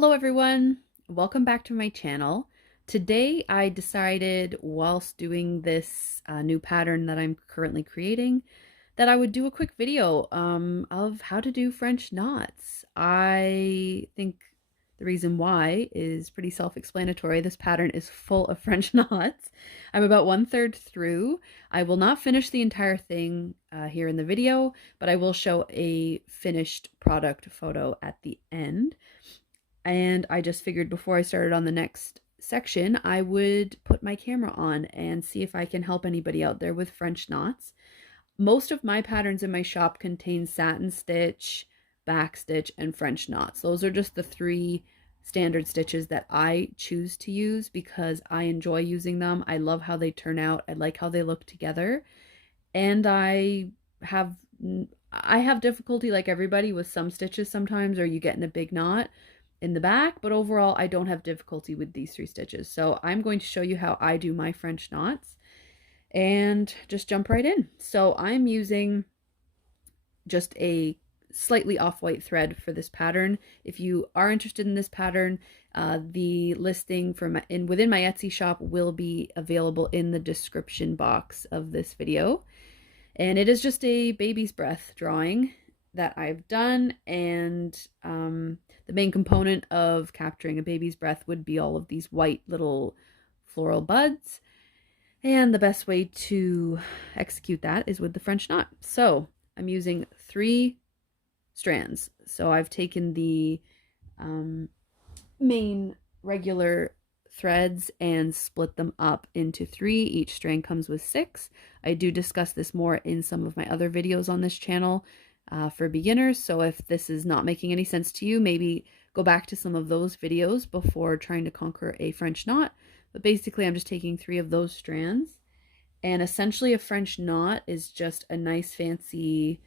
Hello everyone, welcome back to my channel. Today I decided whilst doing this new pattern that I'm currently creating that I would do a quick video of how to do French knots. I think the reason why is pretty self-explanatory. This pattern is full of French knots. I'm about 1/3 through. I will not finish the entire thing here in the video, but I will show a finished product photo at the end. And I just figured before I started on the next section, I would put my camera on and see if I can help anybody out there with French knots. Most of my patterns in my shop contain satin stitch, back stitch, and French knots. Those are just the three standard stitches that I choose to use because I enjoy using them. I love how they turn out. I like how they look together. And I have difficulty like everybody with some stitches sometimes, or you get in a big knot in the back, but overall I don't have difficulty with these three stitches. So I'm going to show you how I do my French knots and just jump right in. So I'm using just a slightly off-white thread for this pattern. If you are interested in this pattern, the listing within my Etsy shop will be available in the description box of this video. And it is just a baby's breath drawing that I've done, and the main component of capturing a baby's breath would be all of these white little floral buds, and the best way to execute that is with the French knot. So I'm using 3 strands. So I've taken the main regular threads and split them up into 3. Each strand comes with 6. I do discuss this more in some of my other videos on this channel for beginners. So if this is not making any sense to you, maybe go back to some of those videos before trying to conquer a French knot. But basically I'm just taking 3 of those strands, and essentially a French knot is just a nice fancy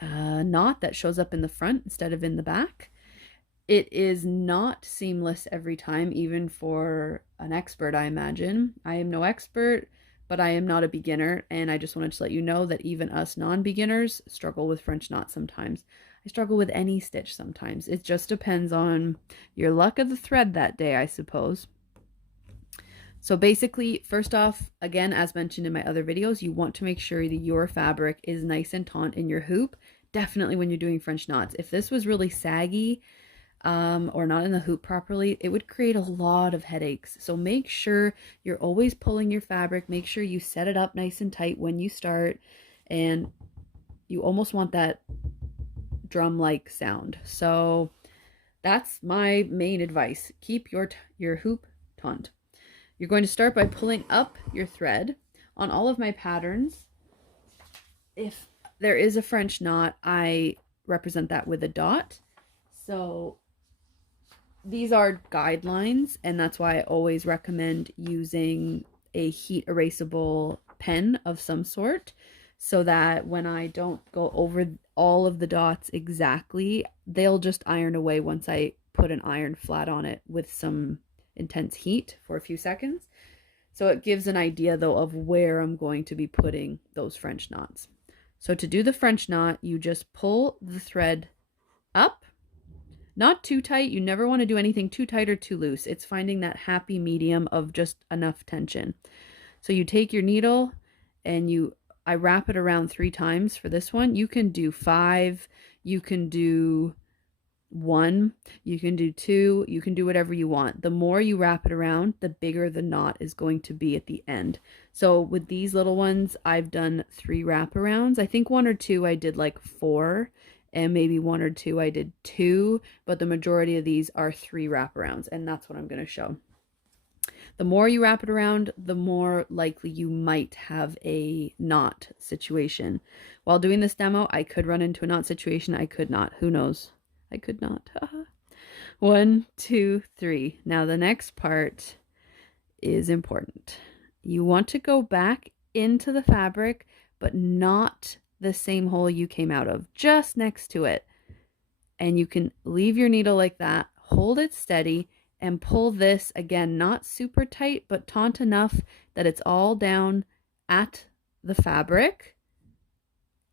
knot that shows up in the front instead of in the back. It is not seamless every time, even for an expert, I imagine. I am no expert, but I am not a beginner, and I just wanted to let you know that even us non-beginners struggle with French knots sometimes. I struggle with any stitch sometimes. It just depends on your luck of the thread that day, I suppose. So basically, first off, again, as mentioned in my other videos, you want to make sure that your fabric is nice and taut in your hoop, definitely when you're doing French knots. If this was really saggy, or not in the hoop properly, it would create a lot of headaches. So make sure you're always pulling your fabric. Make sure you set it up nice and tight when you start, and you almost want that drum-like sound. So that's my main advice. Keep your hoop taut. You're going to start by pulling up your thread. On all of my patterns, if there is a French knot, I represent that with a dot. So these are guidelines, and that's why I always recommend using a heat erasable pen of some sort, so that when I don't go over all of the dots exactly, they'll just iron away once I put an iron flat on it with some intense heat for a few seconds. So it gives an idea though of where I'm going to be putting those French knots. So to do the French knot, you just pull the thread up. Not too tight. You never want to do anything too tight or too loose. It's finding that happy medium of just enough tension. So you take your needle and I wrap it around 3 times for this one. You can do 5, you can do 1, you can do 2, you can do whatever you want. The more you wrap it around, the bigger the knot is going to be at the end. So with these little ones, I've done 3 wraparounds. I think 1 or 2 I did like 4. And maybe 1 or 2 I did 2, but the majority of these are 3 wraparounds, and that's what I'm going to show. The more you wrap it around, the more likely you might have a knot situation. While doing this demo, I could run into a knot situation. I could not. Who knows? I could not. 1, 2, 3. Now the next part is important. You want to go back into the fabric, but not the same hole you came out of, just next to it. And you can leave your needle like that, hold it steady, and pull this, again, not super tight, but taut enough that it's all down at the fabric.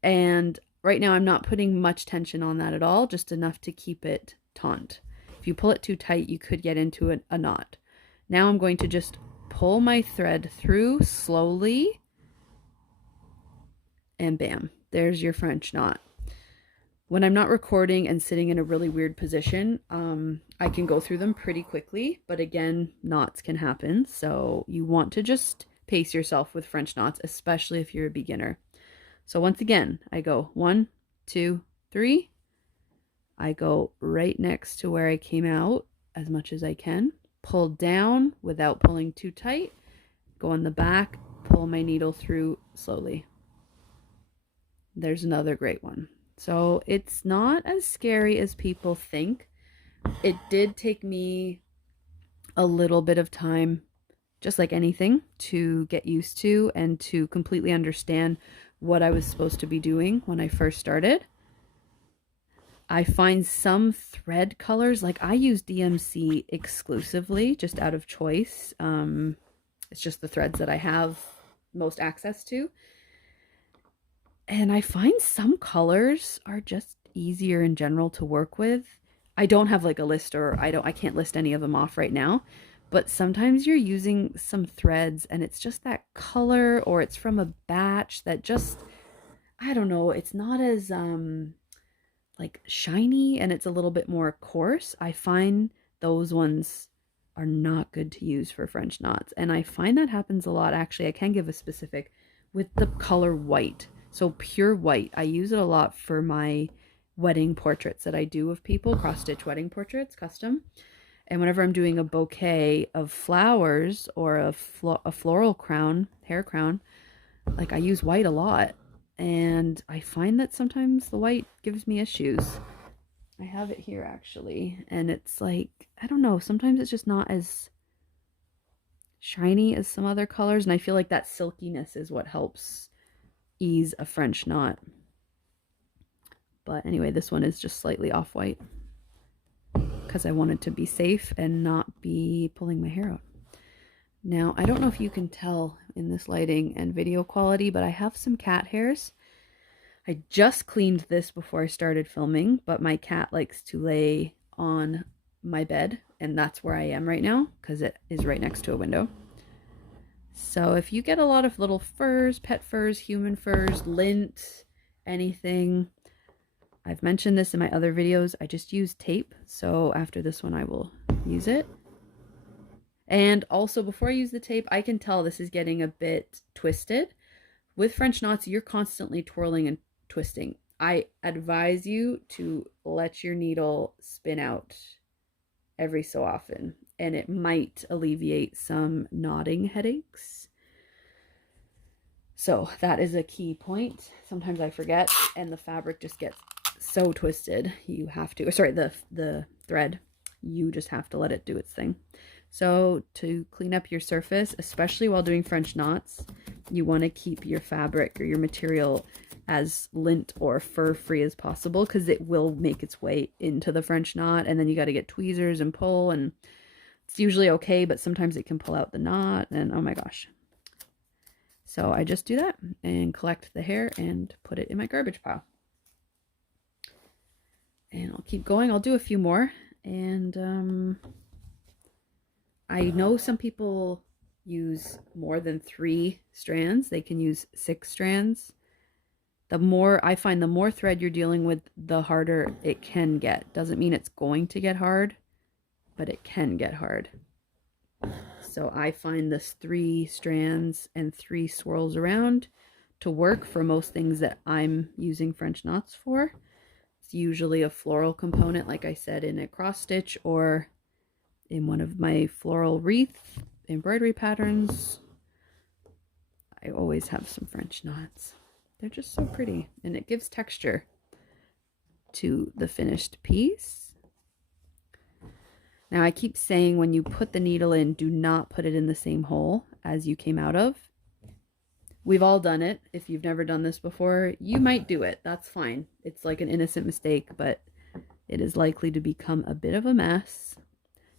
And right now I'm not putting much tension on that at all, just enough to keep it taut. If you pull it too tight, you could get into a knot. Now I'm going to just pull my thread through slowly, and bam, there's your French knot. When I'm not recording and sitting in a really weird position, I can go through them pretty quickly, but again, knots can happen. So you want to just pace yourself with French knots, especially if you're a beginner. So once again, I go 1, 2, 3. I go right next to where I came out as much as I can, pull down without pulling too tight, go on the back, pull my needle through slowly. There's another great one. So it's not as scary as people think. It did take me a little bit of time, just like anything, to get used to and to completely understand what I was supposed to be doing when I first started. I find some thread colors, like I use DMC exclusively, just out of choice. It's just the threads that I have most access to. And I find some colors are just easier in general to work with. I don't have like a list, or I can't list any of them off right now, but sometimes you're using some threads and it's just that color, or it's from a batch that just, I don't know, it's not as like shiny, and it's a little bit more coarse. I find those ones are not good to use for French knots, and I find that happens a lot. Actually, I can give a specific with the color white. So pure white, I use it a lot for my wedding portraits that I do of people, cross-stitch wedding portraits, custom. And whenever I'm doing a bouquet of flowers or a floral crown, hair crown, like I use white a lot. And I find that sometimes the white gives me issues. I have it here actually, and it's like, I don't know, sometimes it's just not as shiny as some other colors, and I feel like that silkiness is what helps ease a French knot. But anyway, this one is just slightly off-white because I wanted to be safe and not be pulling my hair out. Now, I don't know if you can tell in this lighting and video quality, but I have some cat hairs. I just cleaned this before I started filming, but my cat likes to lay on my bed, and that's where I am right now because it is right next to a window. So if you get a lot of little furs, pet furs, human furs, lint, anything, I've mentioned this in my other videos, I just use tape. So after this one, I will use it. And also before I use the tape, I can tell this is getting a bit twisted. With French knots, you're constantly twirling and twisting. I advise you to let your needle spin out every so often, and it might alleviate some knotting headaches. So that is a key point. Sometimes I forget, and the fabric just gets so twisted. You have to, sorry, the thread, you just have to let it do its thing. So to clean up your surface, especially while doing French knots, you want to keep your fabric or your material as lint or fur free as possible, because it will make its way into the French knot, and then you got to get tweezers and pull, and it's usually okay, but sometimes it can pull out the knot, and oh my gosh. So I just do that and collect the hair and put it in my garbage pile. And I'll keep going. I'll do a few more, and I know some people use more than 3 strands. They can use 6 strands. The more, I find the more thread you're dealing with, the harder it can get. Doesn't mean it's going to get hard, but it can get hard. So I find this 3 strands and 3 swirls around to work for most things that I'm using French knots for. It's usually a floral component, like I said, in a cross stitch or in one of my floral wreath embroidery patterns. I always have some French knots. They're just so pretty, and it gives texture to the finished piece. Now I keep saying when you put the needle in, do not put it in the same hole as you came out of. We've all done it. If you've never done this before, you might do it. That's fine. It's like an innocent mistake, but it is likely to become a bit of a mess.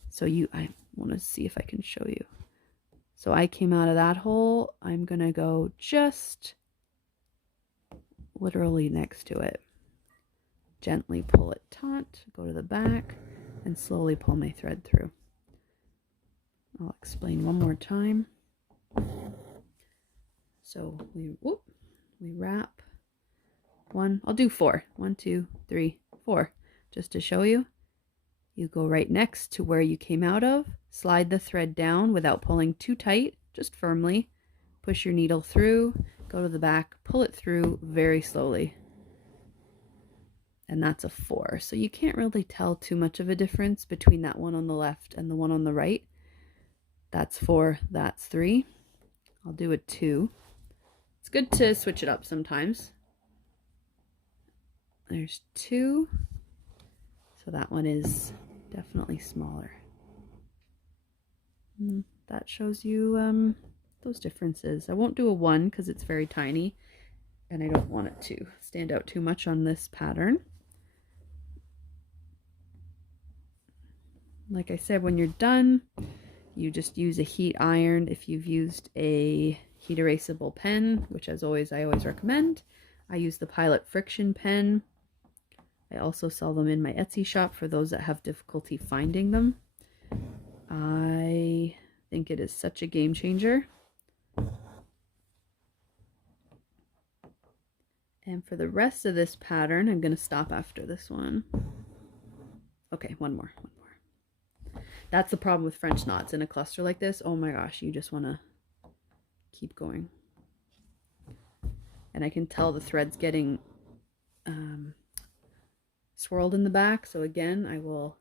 So I want to see if I can show you. So I came out of that hole. I'm going to go just literally next to it. Gently pull it taut, go to the back, and slowly pull my thread through. I'll explain one more time. So we wrap one, I'll do 4. 1, 2, 3, 4, just to show you. You go right next to where you came out of, slide the thread down without pulling too tight, just firmly. Push your needle through, go to the back, pull it through very slowly. And that's a 4. So you can't really tell too much of a difference between that one on the left and the one on the right. That's 4, that's 3. I'll do a 2. It's good to switch it up sometimes. There's 2. So that one is definitely smaller. That shows you those differences. I won't do a 1 because it's very tiny and I don't want it to stand out too much on this pattern. Like I said, when you're done, you just use a heat iron. If you've used a heat erasable pen, which as always I always recommend, I use the Pilot Friction pen. I also sell them in my Etsy shop for those that have difficulty finding them. I think it is such a game changer. And for the rest of this pattern, I'm going to stop after this one. Okay, one more. That's the problem with French knots in a cluster like this. Oh my gosh, you just want to keep going. And I can tell the thread's getting swirled in the back. So again, I will,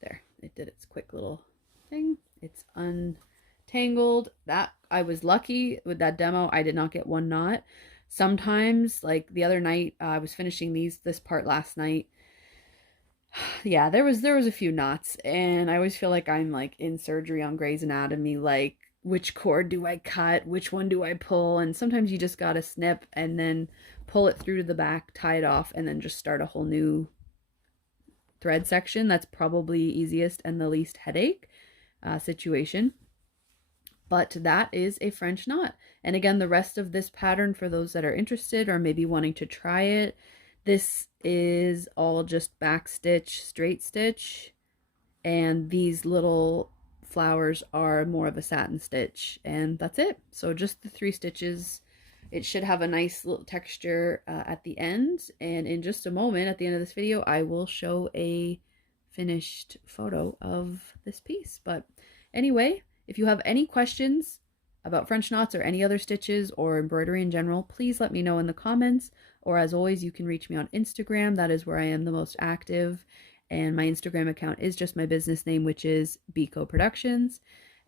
there, it did its quick little thing. It's untangled. That, I was lucky with that demo. I did not get one knot. Sometimes, like the other night, I was finishing this part last night. Yeah, there was a few knots, and I always feel like I'm like in surgery on Grey's Anatomy, like which cord do I cut, which one do I pull, and sometimes you just gotta snip and then pull it through to the back, tie it off, and then just start a whole new thread section. That's probably easiest and the least headache situation. But that is a French knot. And again, the rest of this pattern, for those that are interested or maybe wanting to try it, this is all just back stitch, straight stitch, and these little flowers are more of a satin stitch, and that's it. So just the 3 stitches. It should have a nice little texture at the end, and in just a moment at the end of this video I will show a finished photo of this piece. But anyway, if you have any questions about French knots or any other stitches or embroidery in general, please let me know in the comments, or as always, you can reach me on Instagram. That is where I am the most active, and my Instagram account is just my business name, which is BeCoProductions.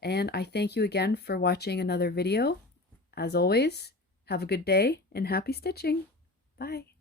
And I thank you again for watching another video. As always, have a good day and happy stitching. Bye.